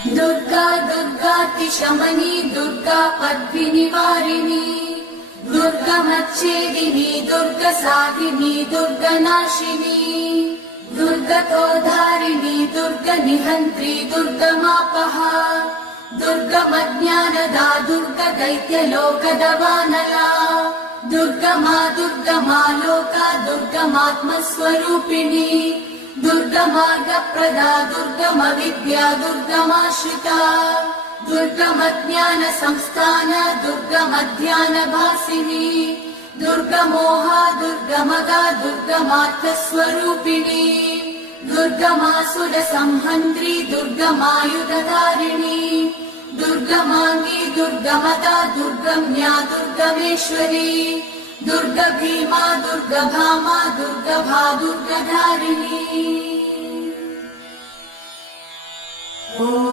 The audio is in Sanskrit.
दुर्गा दुर्गातिशमनी दुर्गा पद्मिनिवारिणी दुर्गमच्छेदिनी दुर्गसाधिनी दुर्गनाशिनी दुर्गतोधारिणी दुर्गनिहन्त्री दुर्गमापहा दुर्गमज्ञानदा दुर्गदैत्यलोकदवानला दुर्गमा दुर्गमा लोका दुर्गमात्मस्वरूपिणी दुर्गमार्गप्रदा दुर्गमविद्या दुर्गमाश्रिता दुर्गमज्ञानसंस्थान दुर्गमध्यानभासिनी दुर्गमोहा दुर्गमगा दुर्गमार्थस्वरूपिणी दुर्गमासुरसंहन्त्री दुर्गमायुधधारिणी दुर्गमाङ्गी दुर्गमदा दुर्गम्या दुर्गमेश्वरी दुर्गभीमा दुर्गभामा दुर्गभा दुर्गधारिणी।